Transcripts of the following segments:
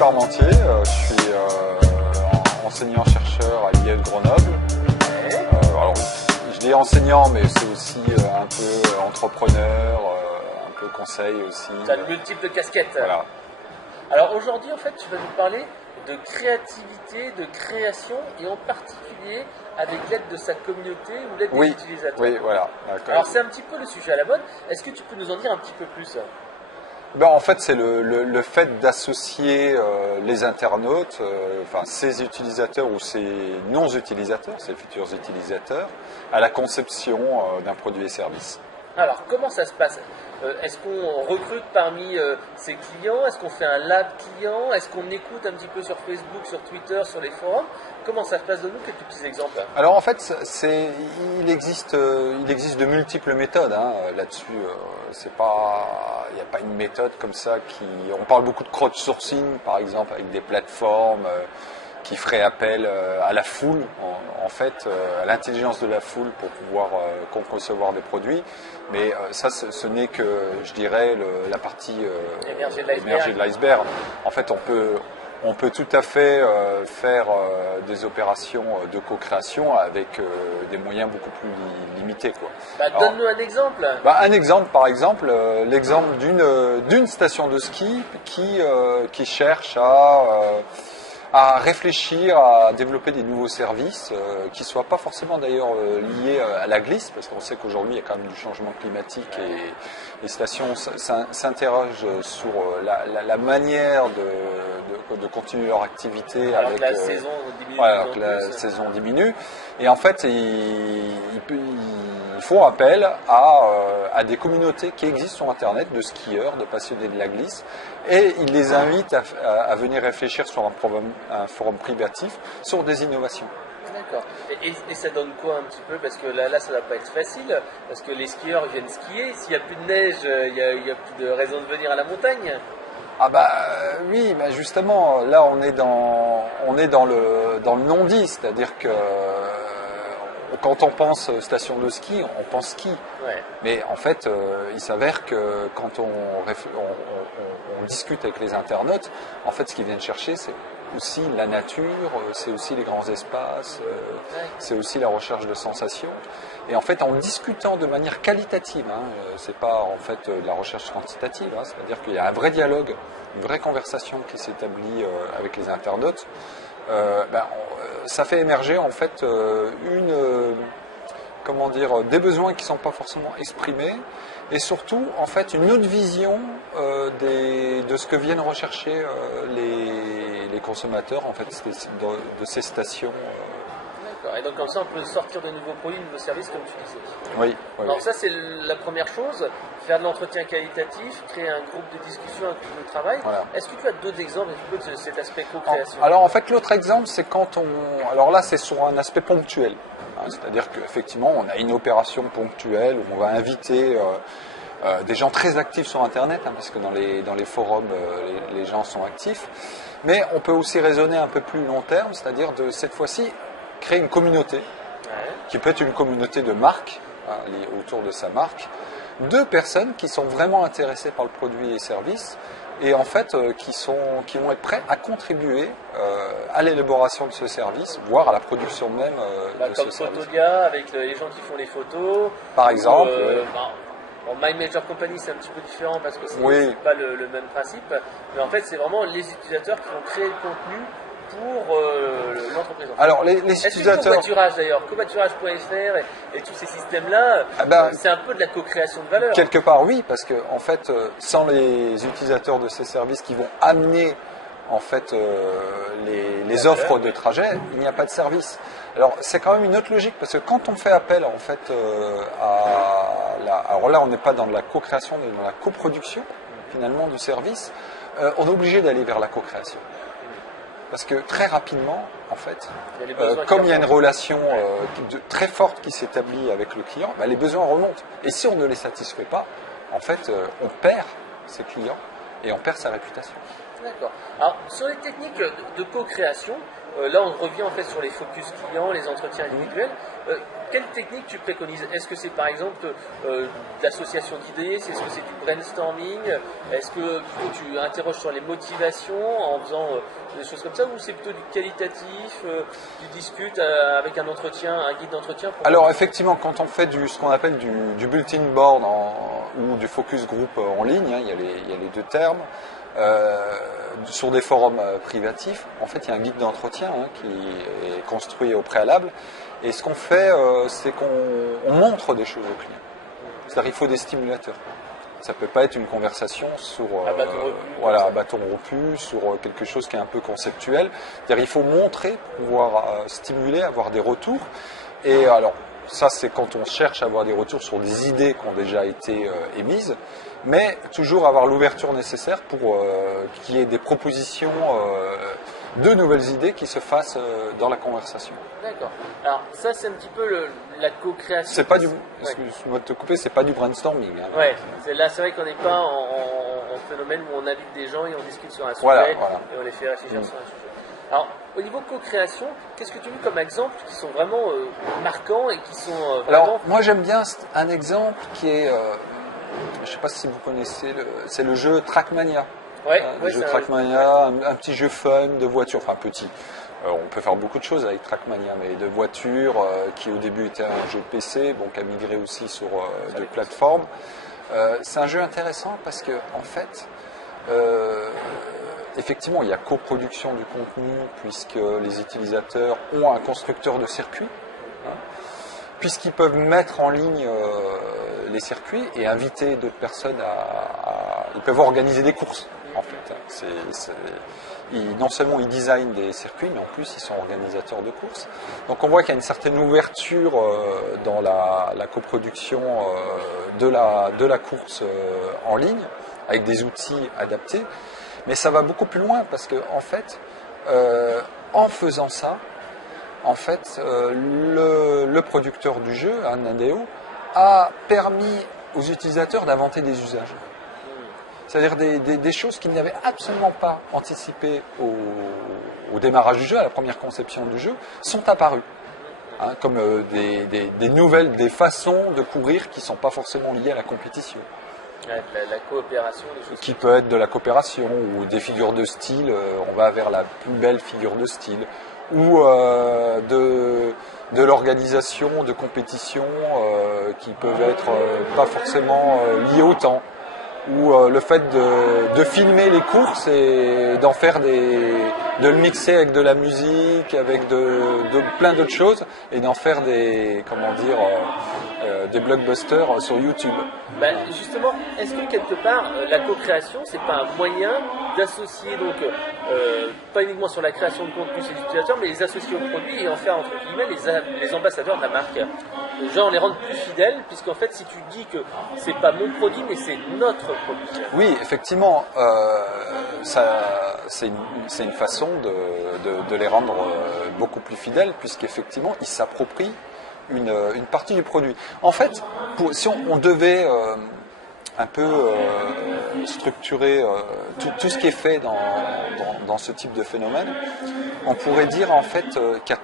Parmentier, je suis enseignant-chercheur à l'IEL Grenoble. Alors, je dis enseignant, mais c'est aussi un peu entrepreneur, un peu conseil aussi. Tu as de multiples casquettes. Voilà. Alors aujourd'hui, en fait, tu vas nous parler de créativité, de création, et en particulier avec l'aide de sa communauté ou l'aide des utilisateurs. Oui, voilà. Alors c'est un petit peu le sujet à la mode. Est-ce que tu peux nous en dire un petit peu plus? En fait, c'est le fait d'associer les internautes, enfin ces utilisateurs ou ces non-utilisateurs, ces futurs utilisateurs, à la conception d'un produit et service. Alors, comment ça se passe? Est-ce qu'on recrute parmi ses clients? Est-ce qu'on fait un lab client? Est-ce qu'on écoute un petit peu sur Facebook, sur Twitter, sur les forums? Comment ça se passe? Donne-nous quelques petits exemples. Alors en fait, il existe de multiples méthodes là-dessus. Il n'y a pas une méthode comme ça on parle beaucoup de crowdsourcing, par exemple, avec des plateformes qui feraient appel à la foule, en fait, à l'intelligence de la foule pour pouvoir concevoir des produits. Mais ça, ce n'est que, je dirais, la partie émergée de l'iceberg. En fait, on peut tout à fait faire des opérations de co-création avec des moyens beaucoup plus limités, quoi. Donne-nous un exemple. Un exemple, par exemple, l'exemple d'une station de ski qui cherche à réfléchir, à développer des nouveaux services qui ne soient pas forcément d'ailleurs liés à la glisse, parce qu'on sait qu'aujourd'hui il y a quand même du changement climatique et les stations s'interrogent sur la manière de continuer leur activité alors que la saison diminue. Alors que la saison diminue. Et en fait, ils font appel à des communautés qui existent sur Internet, de skieurs, de passionnés de la glisse, et ils les invitent à venir réfléchir sur un forum privatif sur des innovations. D'accord. Et ça donne quoi un petit peu? Parce que là ça ne va pas être facile, parce que les skieurs viennent skier, s'il n'y a plus de neige, il n'y a plus de raison de venir à la montagne. Oui, justement, là on est dans le non-dit, c'est-à-dire que quand on pense station de ski, on pense ski. Ouais. Mais en fait, il s'avère que quand on discute avec les internautes, en fait, ce qu'ils viennent chercher, c'est aussi la nature, c'est aussi les grands espaces, c'est aussi la recherche de sensations. Et en fait, en discutant de manière qualitative, c'est pas en fait de la recherche quantitative, c'est-à-dire qu'il y a un vrai dialogue, une vraie conversation qui s'établit avec les internautes. Ça fait émerger en fait des besoins qui ne sont pas forcément exprimés, et surtout en fait une autre vision de ce que viennent rechercher les consommateurs en fait de ces stations. D'accord. Et donc comme ça on peut sortir de nouveaux produits, de nouveaux services comme tu disais. Oui. Alors ça c'est la première chose, faire de l'entretien qualitatif, créer un groupe de discussion, un groupe de travail. Voilà. Est-ce que tu as d'autres exemples un petit peu de cet aspect co-création? Alors en fait l'autre exemple c'est alors là c'est sur un aspect ponctuel. C'est-à-dire qu'effectivement, on a une opération ponctuelle où on va inviter des gens très actifs sur Internet, parce que dans les forums, les gens sont actifs. Mais on peut aussi raisonner un peu plus long terme, c'est-à-dire de cette fois-ci créer une communauté, qui peut être une communauté de marques, autour de sa marque, de personnes qui sont vraiment intéressées par le produit et les services, et en fait qui vont être prêts à contribuer à l'élaboration de ce service, voire à la production même de ce service. Comme Photolia, avec les gens qui font les photos. Par exemple. My Major Company, c'est un petit peu différent parce que c'est pas le même principe. Mais en fait, c'est vraiment les utilisateurs qui vont créer le contenu pour l'entreprise. Alors, les utilisateurs... Est-ce que covoiturage d'ailleurs, covoiturage.fr et tous ces systèmes-là, c'est un peu de la co-création de valeur. Quelque part, oui, parce que en fait, sans les utilisateurs de ces services qui vont amener en fait les offres de trajet, il n'y a pas de service. Alors, c'est quand même une autre logique, parce que quand on fait appel en fait alors là, on n'est pas dans de la co-création, on est dans la coproduction finalement du service. On est obligé d'aller vers la co-création. Parce que très rapidement, en fait, comme il y a une relation très forte qui s'établit avec le client, les besoins remontent. Et si on ne les satisfait pas, en fait, on perd ses clients et on perd sa réputation. D'accord. Alors, sur les techniques de co-création, là, on revient en fait sur les focus clients, les entretiens individuels. Quelle technique tu préconises? Est-ce que c'est par exemple de l'association d'idées? Est-ce que c'est du brainstorming? Est-ce que plutôt tu interroges sur les motivations en faisant des choses comme ça, ou c'est plutôt du qualitatif, tu discutes avec un entretien, un guide d'entretien Alors effectivement, quand on fait ce qu'on appelle du bulletin board ou du focus group en ligne, hein, il y a les deux termes, sur des forums privatifs, en fait il y a un guide d'entretien qui est construit au préalable, et ce qu'on fait, c'est qu'on montre des choses aux clients. C'est-à-dire qu'il faut des stimulateurs. Ça peut pas être une conversation sur à bâton rompu, sur quelque chose qui est un peu conceptuel. C'est-à-dire il faut montrer, pouvoir stimuler, avoir des retours. Et alors ça c'est quand on cherche à avoir des retours sur des idées qui ont déjà été émises, mais toujours avoir l'ouverture nécessaire pour qu'il y ait des propositions de nouvelles idées qui se fassent dans la conversation. D'accord. Alors ça c'est un petit peu la co-création. C'est pas excuse-moi de te couper, c'est pas du brainstorming. Hein. Ouais, c'est vrai qu'on n'est pas en phénomène où on invite des gens et on discute sur un sujet Voilà. et on les fait réfléchir sur un sujet. Alors au niveau co-création, qu'est-ce que tu veux comme exemples qui sont vraiment marquants et qui sont vraiment... Alors moi j'aime bien un exemple qui est, je ne sais pas si vous connaissez, c'est le jeu Trackmania. Le jeu Trackmania, un petit jeu fun de voiture, enfin petit. On peut faire beaucoup de choses avec Trackmania, mais de voitures qui au début était un jeu PC, qui a migré aussi sur deux plateformes. C'est un jeu intéressant parce que en fait, effectivement, il y a coproduction du contenu puisque les utilisateurs ont un constructeur de circuits, puisqu'ils peuvent mettre en ligne les circuits et inviter d'autres personnes ils peuvent organiser des courses. En fait, non seulement ils designent des circuits, mais en plus ils sont organisateurs de courses. Donc on voit qu'il y a une certaine ouverture dans la coproduction de la course en ligne, avec des outils adaptés. Mais ça va beaucoup plus loin parce que en fait, en faisant ça, en fait, le producteur du jeu, Nadeo, a permis aux utilisateurs d'inventer des usages. C'est-à-dire des choses qu'ils n'avaient absolument pas anticipées au démarrage du jeu, à la première conception du jeu, sont apparues. Comme des nouvelles, des façons de courir qui ne sont pas forcément liées à la compétition. La coopération, des choses qui peut être de la coopération ou des figures de style, on va vers la plus belle figure de style, ou de l'organisation de compétitions qui peuvent être pas forcément liées au temps. Ou le fait de filmer les courses et d'en faire de le mixer avec de la musique, avec de plein d'autres choses, et d'en faire des blockbusters sur YouTube. Justement, est-ce que quelque part la co-création, c'est pas un moyen d'associer donc pas uniquement sur la création de contenu chez les utilisateurs, mais les associer au produit et en faire entre guillemets les ambassadeurs de la marque. Les rendre plus fidèles, puisqu'en fait, si tu dis que c'est pas mon produit, mais c'est notre produit. Oui, effectivement, c'est une façon de les rendre beaucoup plus fidèles, puisqu'effectivement, ils s'approprient une partie du produit. En fait, si on devait un peu structurer tout ce qui est fait dans ce type de phénomène, on pourrait dire en fait qu'il y a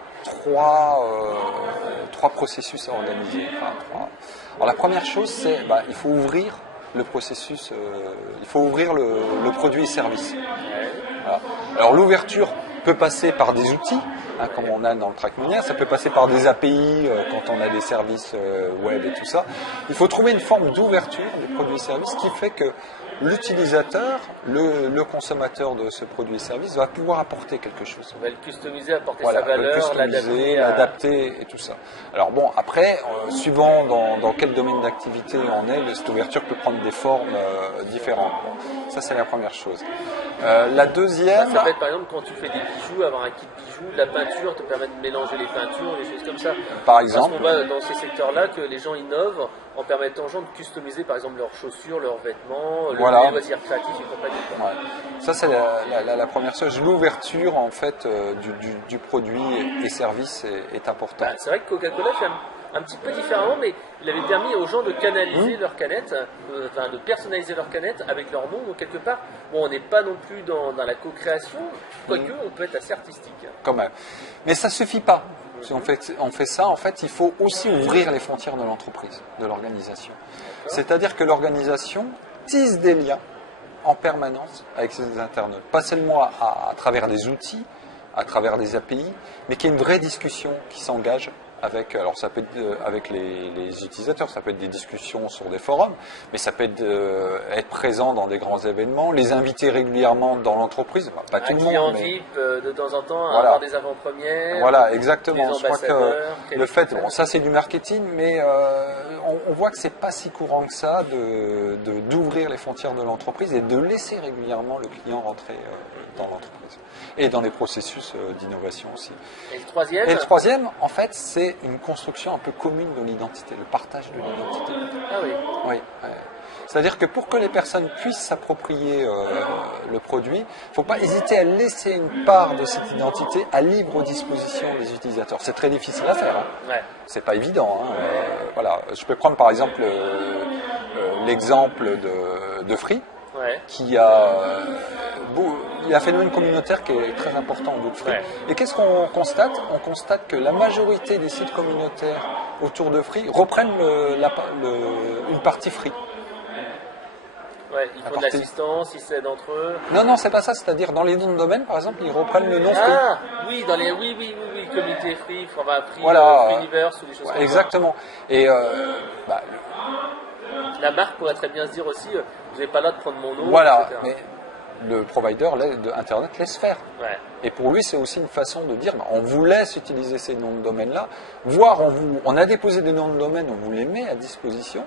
trois processus à organiser. Alors la première chose, c'est il faut ouvrir le processus, il faut ouvrir le produit et service. Voilà. Alors l'ouverture peut passer par des outils, comme on a dans le Trackmania, ça peut passer par des API quand on a des services web et tout ça. Il faut trouver une forme d'ouverture des produits et services qui fait que l'utilisateur, le consommateur de ce produit et service va pouvoir apporter quelque chose. On va le customiser, apporter sa valeur, l'adapter et tout ça. Alors bon, après, suivant dans quel domaine d'activité on est, cette ouverture peut prendre des formes différentes. Bon, ça, c'est la première chose. La deuxième... Ça peut être par exemple quand tu fais des bijoux, avoir un kit bijoux, de la peinture te permet de mélanger les peintures, des choses comme ça. Par exemple. Parce qu'on voit dans ces secteurs-là que les gens innovent en permettant aux gens de customiser par exemple leurs chaussures, leurs vêtements, les loisirs créatifs et compagnie. Ouais. Ça c'est la première chose. L'ouverture en fait du produit et service est importante. C'est vrai que Coca-Cola fait un petit peu différemment, mais il avait permis aux gens de canaliser leurs canettes, enfin de personnaliser leurs canettes avec leur nom. Donc quelque part, bon, on n'est pas non plus dans la co-création, quoique on peut être assez artistique. Quand même. Mais ça suffit pas. Si on fait ça, en fait, il faut aussi ouvrir les frontières de l'entreprise, de l'organisation. C'est-à-dire que l'organisation tisse des liens en permanence avec ses internautes. Pas seulement à travers des outils, à travers des API, mais qu'il y ait une vraie discussion qui s'engage avec, alors ça peut être avec les utilisateurs, ça peut être des discussions sur des forums, mais ça peut être présent dans des grands événements, les inviter régulièrement dans l'entreprise, pas tout le monde. Un client VIP de temps en temps, avoir des avant-premières. Voilà, exactement. Je crois que le fait, bon, ça c'est du marketing, mais on voit que c'est pas si courant que ça d'ouvrir les frontières de l'entreprise et de laisser régulièrement le client rentrer dans l'entreprise. Et dans les processus d'innovation aussi. Et le troisième, en fait, c'est une construction un peu commune de l'identité, le partage de l'identité. Ah oui. Oui. C'est-à-dire que pour que les personnes puissent s'approprier le produit, il ne faut pas hésiter à laisser une part de cette identité à libre disposition des utilisateurs. C'est très difficile à faire. Hein. Ouais. C'est pas évident. Hein. Voilà. Je peux prendre par exemple l'exemple de Free. Ouais. Qui a un phénomène communautaire qui est très important au bout de Free. Ouais. Et qu'est-ce qu'on constate? On constate que la majorité des sites communautaires autour de Free reprennent une partie Free. Ouais, ils font de l'assistance, ils s'aident entre eux. Non, c'est pas ça. C'est-à-dire dans les noms de domaine, par exemple, ils reprennent le nom Free. Ah, oui, dans les oui, comité Free, Free, voilà, Free-universe ou des choses comme ça. Exactement. Et la marque pourrait très bien se dire aussi, vous n'avez pas là de prendre mon nom. Voilà, etc. mais le provider d'Internet laisse faire. Ouais. Et pour lui, c'est aussi une façon de dire, on vous laisse utiliser ces noms de domaine-là, voire on a déposé des noms de domaine, on vous les met à disposition.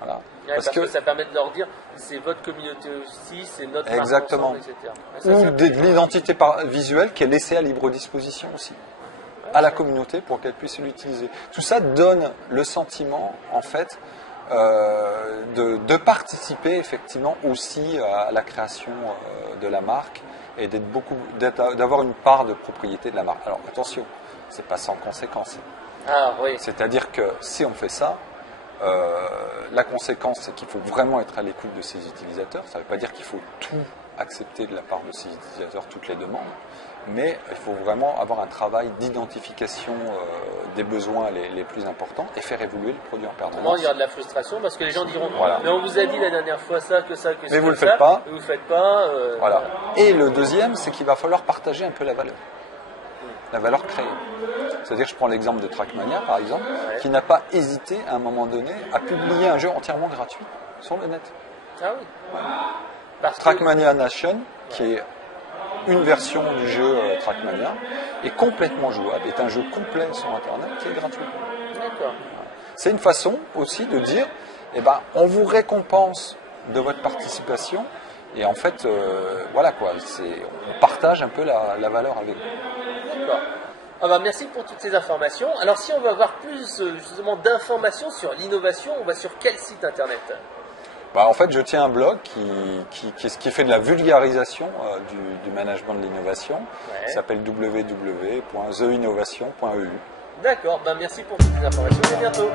Voilà. Ouais, parce que ça permet de leur dire, c'est votre communauté aussi, c'est notre marque ensemble, etc. Ou de l'identité visuelle qui est laissée à libre disposition aussi, à la communauté pour qu'elle puisse l'utiliser. Tout ça donne le sentiment, en fait, de participer effectivement aussi à la création de la marque et d'avoir une part de propriété de la marque. Alors attention, c'est pas sans conséquence. Ah, oui. C'est-à-dire que si on fait ça, la conséquence c'est qu'il faut vraiment être à l'écoute de ses utilisateurs. Ça ne veut pas dire qu'il faut tout accepter de la part de ses utilisateurs, toutes les demandes, mais il faut vraiment avoir un travail d'identification des besoins les plus importants et faire évoluer le produit en permanence. Comment il y aura de la frustration parce que les gens diront mais on vous a dit la dernière fois ça, que ça, que ça. Mais vous ne le faites pas. Mais vous le faites pas. Voilà. Et le deuxième, c'est qu'il va falloir partager un peu la valeur. La valeur créée. C'est-à-dire, je prends l'exemple de Trackmania, par exemple, qui n'a pas hésité à un moment donné à publier un jeu entièrement gratuit sur le net. Ah oui. Trackmania Nation, qui est une version du jeu Trackmania, est complètement jouable, est un jeu complet sur Internet qui est gratuit. D'accord. C'est une façon aussi de dire, on vous récompense de votre participation, et en fait, voilà quoi, on partage un peu la valeur avec vous. D'accord. Ah merci pour toutes ces informations. Alors si on veut avoir plus justement d'informations sur l'innovation, on va sur quel site internet? En fait, je tiens un blog qui fait de la vulgarisation du management de l'innovation. Il s'appelle www.theinnovation.eu. D'accord, merci pour toutes ces informations et à bientôt.